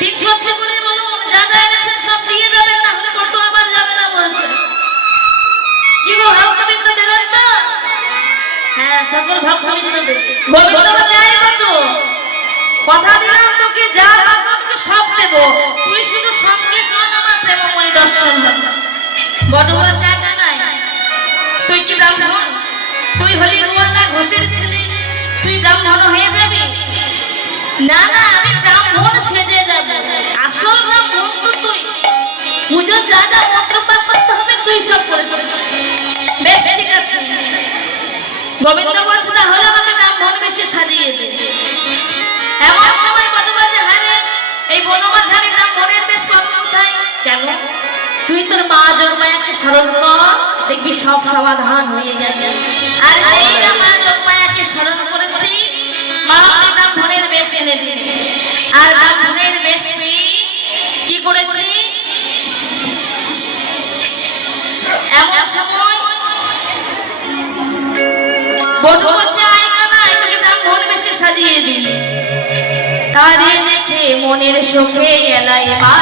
ঠিক সত্যি করে বলুন, যা যা এনেছেন সব দিয়ে যাবেন, না হলে বড় আবার যাবে না বলছে। কি গো, ভক্তবৃন্দ দেবেন তো? হ্যাঁ, সকল ভক্তবৃন্দ দেবে। গোবিন্দ চাই কত? কথা দিলাম তোকে, যা পাবো তোকে সব দেব, তুই শুধু সঙ্গে চল আমার প্রেমময়ী দর্শন হবে। বড়বা জায়গা নাই। তুই কি ব্রাহ্মণ? তুই হলি গোয়ালা ঘোষের ছেলে, তুই ব্রাহ্মণ হয়ে যাবি? না না, আমি ব্রাহ্মণ সেজে যাব। আসল ব্রাহ্মণ তো তুই। পুজো যা যা মন্ত্রপাঠ করতে হবে তুই সব করে দেবে। বেশ, ঠিক আছে। গোবিন্দ বলছে, তাহলে আমাকে ব্রাহ্মণ বেশে সাজিয়ে দে। এমন সময় বড়বা যে, হ্যাঁ রে, এই বনবাধারী ব্রাহ্মণের বেশ পাবো কোথায়? কেন? তুই তোর মা যোগমায়াকে স্মরণ কর, দেখবি সব সমাধান হয়ে গেছে। আর এই না মা যোগমায়াকে স্মরণ করেছি, মা ব্রাহ্মণের বেশ এনে দিলে। আর ব্রাহ্মণের বেশ কি করেছি? এমন সময় বধূ বলছে, আয় কানা, তোকে ব্রাহ্মণ বেশে সাজিয়ে দিলে। তারে দেখে মনের সুখে এলাই মা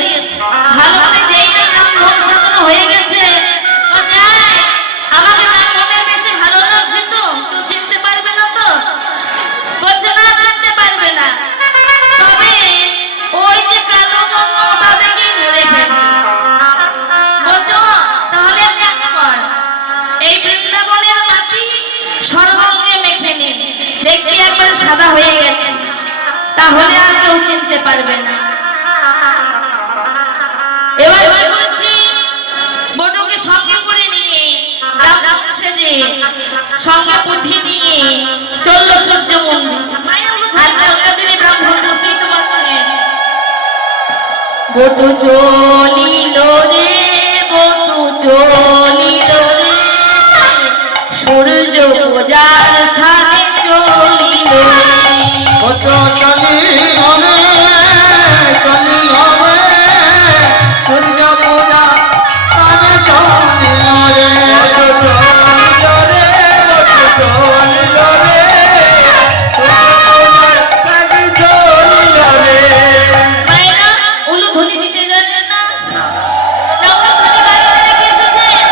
দিয়েছে। ভালো করে যেই না নাম ধন সাজানো হয়ে গেছে, বলছে, "এই, আমাকে নাম ধনের বেশি ভালো লাগছে তো, তুই চিনতে পারবে না তো?" বলছে, "না, চিনতে পারবে না, তবে ওই যে কালো মন্ডল বাবাকে ধরে ফেলবে।" বলছো, "তাহলে এক কাজ কর, এই বৃন্দাবনের মাটি সর্বাঙ্গে মেখে নে, দেখবি একবার সাদা হয়ে গেছে, তাহলে আর কেউ চিনতে পারবে না।" এবার কি বলছি, বটুকে সঙ্গে করে নিয়ে ব্রাহ্মণ সেজে সঙ্গে পুঁথি নিয়ে চলল সূর্য মন্দির। আজকালকার দিনে ব্রাহ্মণ বুঝতেই তো পারছেন। বটু চলিল রে, বটু চলিল রে, সূর্য পূজার স্থানে চলিল রে। বটু চলিল রে, চলিল রে, সূর্য পূজা স্থানে চলিল রে। বটু চলিল রে, বটু চলিল রে, সূর্য পূজার স্থানে চলিল রে। মায়েরা উলু ধ্বনি দিতে জানেন না? না, উলু ধ্বনি বাইরে রেখে এসেছেন।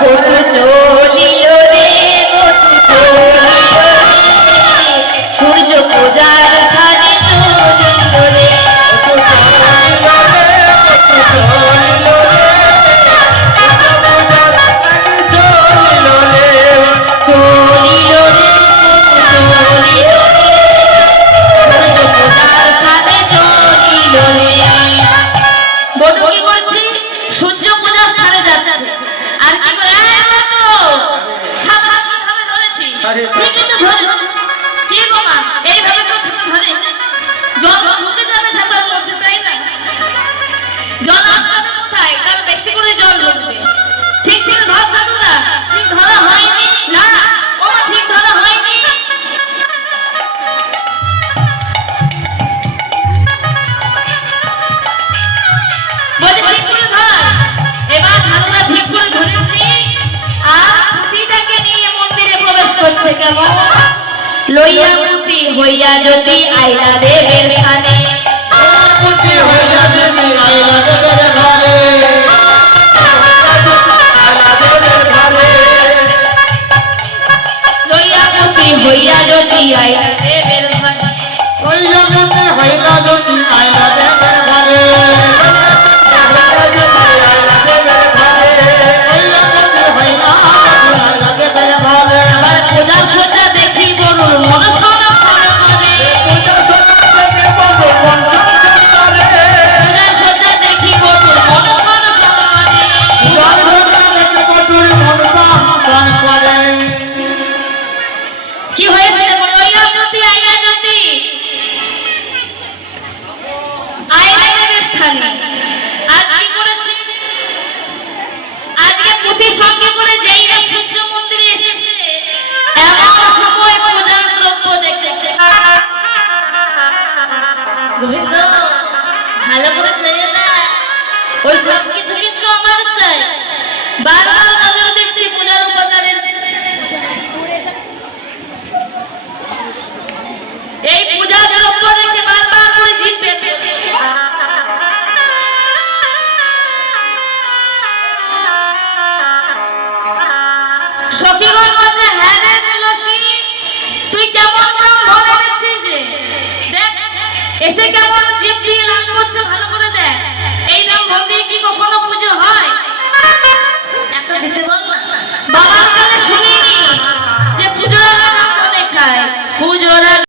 বটু চলিল রে, বটু চলিল রে, সূর্য পূজার স্থানে চলিল রে। বটু চলিল রে, বটু চলিল রে, সূর্য পূজার স্থানে চলিল রে। চলিল রে, বটু চলিল রে, সূর্য পূজার স্থানে চলিল রে। বটু কি করছি? সূর্য পূজার স্থানে যাচ্ছে। আর কি করে? এই বটু! ছাতা কিভাবে ধরেছি? আরে, ঠিকই তো ধরেছি। কি গো মা, এইভাবে তো ছাতা ধরে? জল তো ঢুকে যাবে ছাতার মধ্যে, তাই না? জল আটকাবে কোথায়? তার বেশি করে জল ঢুকবে। ঠিক ঠিক ধর ছাতুটা। ঠিক ধরা হয়নি। না, ও মা, ঠিক ধরা হয়নি। বলছি ঠিক করে ধর। এবার ছাতুটা ঠিক করে ধরেছি। আর পুঁথিটাকে নিয়ে মন্দিরে প্রবেশ করছে কেমন? লইয়া পুঁথি হইয়া যদি আইলা দেবের স্থানে। পুঁথি হইয়া দেবী আইলা দেবের ঘরে। আইলা দেবের ঘরে। লইয়া পুঁথি হইয়া যদি আইলা দেবের স্থানে। হইয়া পুঁথি হইলা যদি আইলা দেবের ঘরে। আইলা দেবের ঘরে। হইলা পুঁথি হইলা যদি আইলা দেবের ঘরে। আবার পূজা সজ্জা দেখি গরুর মন সনসন করে। পূজা সজ্জা দেখে বন্ধু মন সনসন করে। পূজা সজ্জা দেখি গরুর মন সনসন করে। পূজা সজ্জা দেখে বন্ধুর মন সনসন করে। কি হয়েছে? লইয়া পুঁথি আইলা যদি আইলা দেবের স্থানে। আজ কি করেছে? আজকে পুঁথি সঙ্গে করে যেই না সূর্য মন্দিরে এসেছে, এমন সময় পূজার দ্রব্য দেখে গোবিন্দ, ভালো করে চেয়ে না, ওই সব কিছু কিন্তু আমার চাই। বারবার নজর দিচ্ছি পূজার উপকারের। এই পূজার দ্রব্য দেখে বারবার করে জিভ পেতে সখীগণ বলছে, "হ্যাঁ রে তুলসী, তুই কেমন ব্রাহ্মণ এনেছিস রে? দেখ, এসে কেমন জিভ দিয়ে লাল করছে, ভালো করে